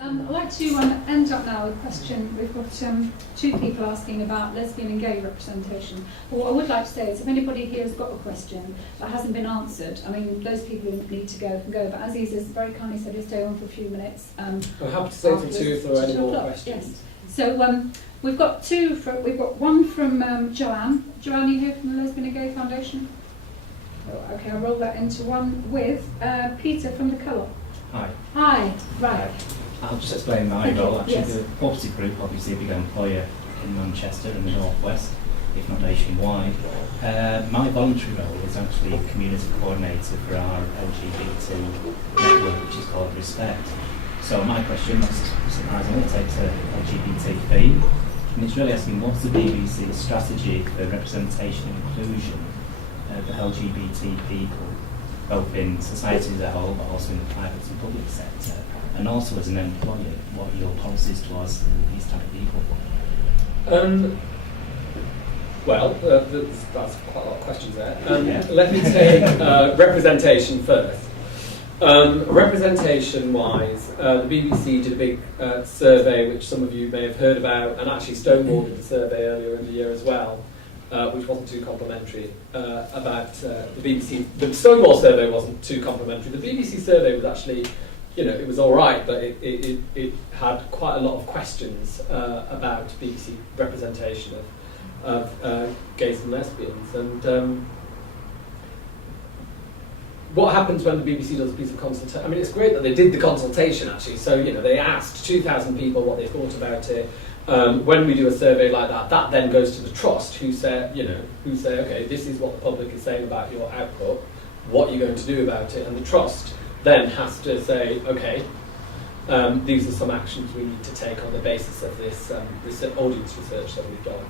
I'd like to end up now with a question. We've got two people asking about lesbian and gay representation. What I would like to say is if anybody here has got a question that hasn't been answered, I mean, those people who need to go can go, but Aziz has very kindly said he'll stay on for a few minutes. I'm happy to stay for two if there are any more questions. Yes. So we've got we've got one from Joanne. Joanne, are you here from the Lesbian and Gay Foundation? Oh, okay, I'll roll that into one with Peter from the Co-op. Hi. Hi, right. I'll just explain my role. Actually, the cooperative group, obviously a big employer in Manchester and the North West, if not nationwide. My voluntary role is actually community coordinator for our LGBT network, which is called Respect. So my question, not surprisingly, takes a LGBT theme, and it's really asking what's the BBC's strategy for representation and inclusion of the LGBT people, both in society as a whole, but also in the private and public sector, and also as an employer, what are your policies towards these type of people? That's quite a lot of questions there. Let me take representation first. Representation-wise, the BBC did a big survey, which some of you may have heard about, and actually Stonewall did the survey earlier in the year as well, which wasn't too complimentary about the BBC. The Stonewall survey wasn't too complimentary. The BBC survey was actually, it was all right, but it had quite a lot of questions about BBC representation of gays and lesbians. And what happens when the BBC does a piece of consultation? I mean, it's great that they did the consultation, actually. So, they asked 2,000 people what they thought about it. When we do a survey like that, that then goes to the trust, who say, okay, this is what the public is saying about your output. What are you going to do about it? And the trust then has to say, okay, these are some actions we need to take on the basis of this audience research that we've done.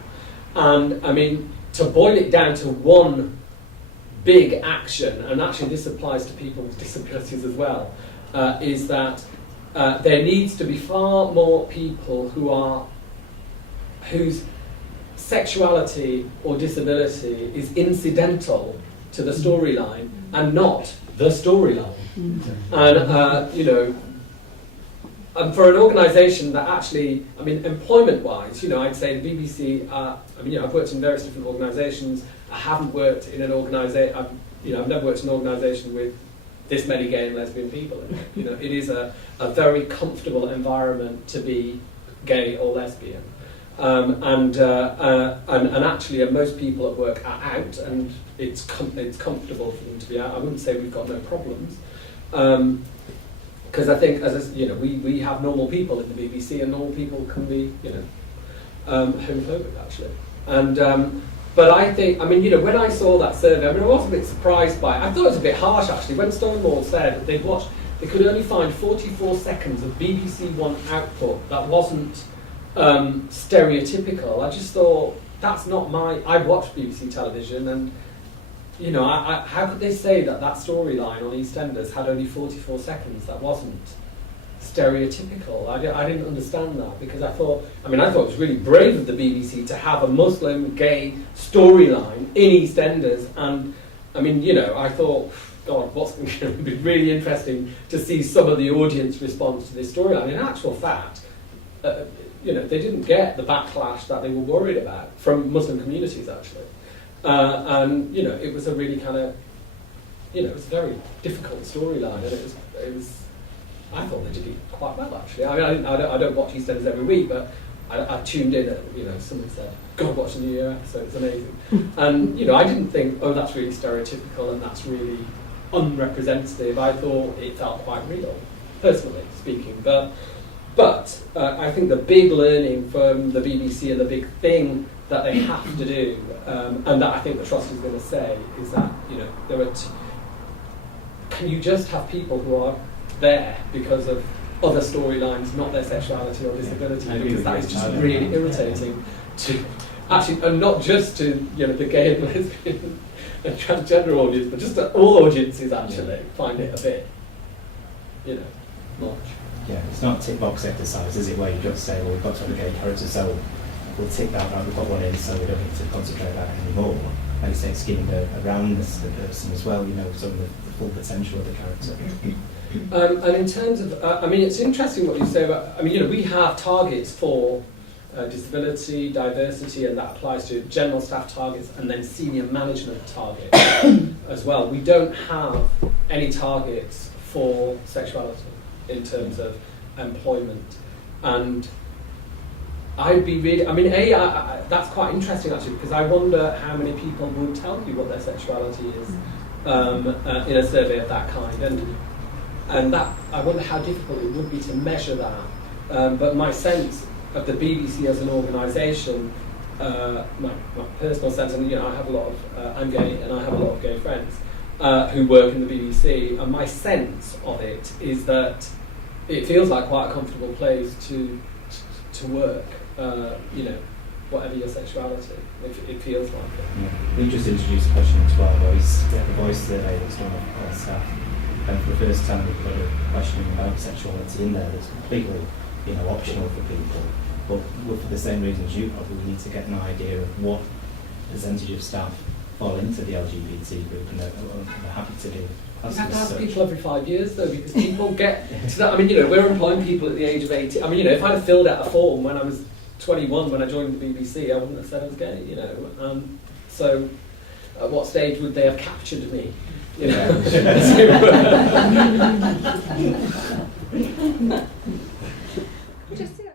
And I mean, to boil it down to one big action, and actually this applies to people with disabilities as well, is that there needs to be far more people whose sexuality or disability is incidental to the storyline and not the storyline. And for an organisation that actually, I mean, employment-wise, I'd say the BBC. I've worked in various different organisations. I haven't worked in an organisation. I've never worked in an organisation with this many gay and lesbian people in it. It is a very comfortable environment to be gay or lesbian. And actually, most people at work are out, and it's comfortable for them to be out. I wouldn't say we've got no problems, because I think, we have normal people in the BBC, and normal people can be, homophobic actually. And but I think, when I saw that survey, I was a bit surprised by it. I thought it was a bit harsh actually when Stonewall said they could only find 44 seconds of BBC One output that wasn't stereotypical. I just thought, that's not I watched BBC television, and how could they say that storyline on EastEnders had only 44 seconds that wasn't stereotypical? I didn't understand that, because I thought it was really brave of the BBC to have a Muslim gay storyline in EastEnders, and I thought, God, what's going to be really interesting to see some of the audience response to this storyline. In actual fact, they didn't get the backlash that they were worried about from Muslim communities, actually. And it was a really kind of, it was a very difficult storyline, and it was. I thought they did it quite well, actually. I don't watch EastEnders every week, but I tuned in and someone said, "Go watch the New Year episode; it's amazing." And I didn't think, "Oh, that's really stereotypical and that's really unrepresentative." I thought it felt quite real, personally speaking. But I think the big learning from the BBC and the big thing that they have to do, and that I think the trust is going to say, is that there are. Can you just have people who are there because of other storylines, not their sexuality or disability? Because that is just really irritating to actually, and not just to the gay and lesbian and transgender audience, but just to all audiences actually find it a bit, much. Yeah, it's not a tick box exercise, is it? Where you just say, well, we've got to have a gay character, so we'll tick that right. We've got one in, so we don't need to concentrate on that anymore. Like you say, skimming around the person as well. Some of the full potential of the character. And in terms of, I mean, it's interesting what you say about, I mean, you know, we have targets for disability, diversity, and that applies to general staff targets and then senior management targets as well. We don't have any targets for sexuality in terms of employment. And I'd be really, I mean, that's quite interesting actually, because I wonder how many people would tell you what their sexuality is in a survey of that kind. And that, I wonder how difficult it would be to measure that. But my sense of the BBC as an organisation, my personal sense, and you know, I have a lot of, I'm gay and I have a lot of gay friends who work in the BBC, and my sense of it is that it feels like quite a comfortable place to work, you know, whatever your sexuality, it feels like it. Yeah. We just introduced a question into our voice, the voice survey that's done of our staff. And for the first time we've got a question about sexuality in there that's completely, you know, optional for people. But for the same reasons you probably need to get an idea of what percentage of staff fall into the LGBT group, and they're happy to do. You have to ask people every 5 years though, because people get to that. I mean, you know, we're employing people at the age of 18. I mean, you know, if I'd have filled out a form when I was 21 when I joined the BBC, I wouldn't have said I was gay, you know. So at what stage would they have captured me? You know. Just, yeah.